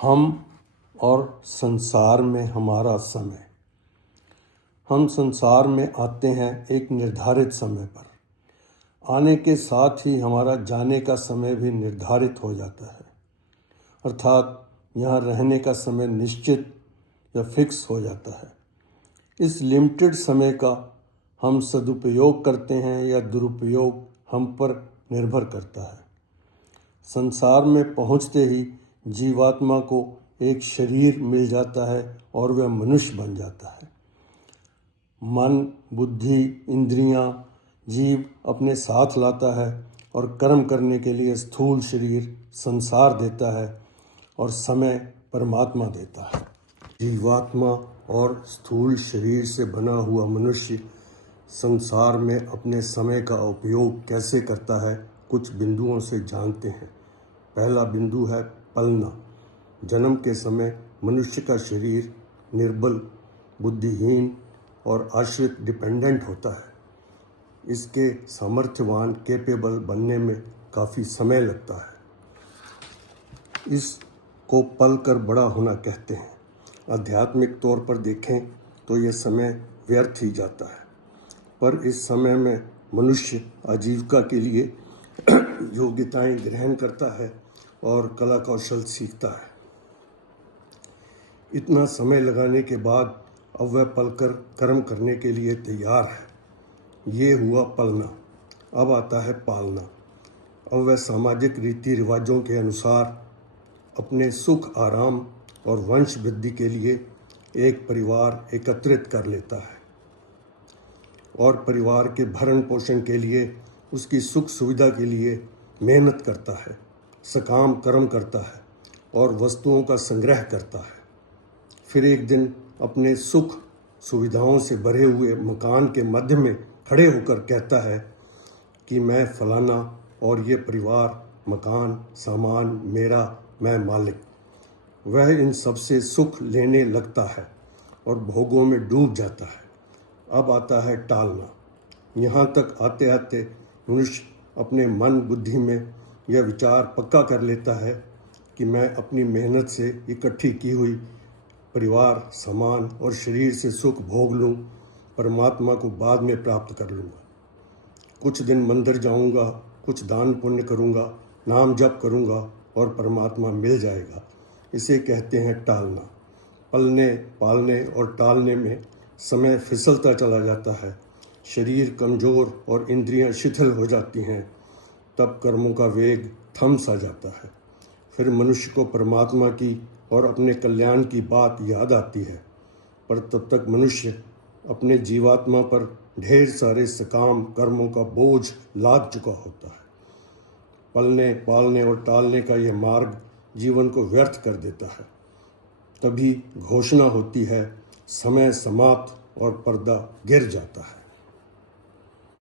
हम और संसार में हमारा समय। हम संसार में आते हैं एक निर्धारित समय पर। आने के साथ ही हमारा जाने का समय भी निर्धारित हो जाता है, अर्थात यहाँ रहने का समय निश्चित या फिक्स हो जाता है। इस लिमिटेड समय का हम सदुपयोग करते हैं या दुरुपयोग हम पर निर्भर करता है। संसार में पहुँचते ही जीवात्मा को एक शरीर मिल जाता है और वह मनुष्य बन जाता है। मन, बुद्धि, इंद्रियां, जीव अपने साथ लाता है और कर्म करने के लिए स्थूल शरीर संसार देता है और समय परमात्मा देता है। जीवात्मा और स्थूल शरीर से बना हुआ मनुष्य संसार में अपने समय का उपयोग कैसे करता है, कुछ बिंदुओं से जानते हैं। पहला बिंदु है पलना। जन्म के समय मनुष्य का शरीर निर्बल, बुद्धिहीन और आश्रित डिपेंडेंट होता है। इसके सामर्थ्यवान कैपेबल बनने में काफ़ी समय लगता है। इसको पल कर बड़ा होना कहते हैं। आध्यात्मिक तौर पर देखें तो यह समय व्यर्थ ही जाता है, पर इस समय में मनुष्य आजीविका के लिए योग्यताएं ग्रहण करता है और कला कौशल सीखता है। इतना समय लगाने के बाद अब वह पलकर कर्म करने के लिए तैयार है। ये हुआ पलना। अब आता है पालना। अब वह सामाजिक रीति रिवाजों के अनुसार अपने सुख, आराम और वंश वृद्धि के लिए एक परिवार एकत्रित कर लेता है और परिवार के भरण पोषण के लिए, उसकी सुख सुविधा के लिए मेहनत करता है, सकाम कर्म करता है और वस्तुओं का संग्रह करता है। फिर एक दिन अपने सुख सुविधाओं से भरे हुए मकान के मध्य में खड़े होकर कहता है कि मैं फलाना और ये परिवार, मकान, सामान मेरा, मैं मालिक। वह इन सबसे सुख लेने लगता है और भोगों में डूब जाता है। अब आता है टालना। यहाँ तक आते आते मनुष्य अपने मन बुद्धि में यह विचार पक्का कर लेता है कि मैं अपनी मेहनत से इकट्ठी की हुई परिवार, सामान और शरीर से सुख भोग लूँ, परमात्मा को बाद में प्राप्त कर लूँगा। कुछ दिन मंदिर जाऊँगा, कुछ दान पुण्य करूँगा, नाम जप करूँगा और परमात्मा मिल जाएगा। इसे कहते हैं टालना। पलने, पालने और टालने में समय फिसलता चला जाता है, शरीर कमज़ोर और इंद्रियां शिथिल हो जाती हैं। तब कर्मों का वेग थम सा जाता है। फिर मनुष्य को परमात्मा की और अपने कल्याण की बात याद आती है, पर तब तक मनुष्य अपने जीवात्मा पर ढेर सारे सकाम कर्मों का बोझ लाद चुका होता है। पलने, पालने और टालने का यह मार्ग जीवन को व्यर्थ कर देता है। तभी घोषणा होती है, समय समाप्त और पर्दा गिर जाता है।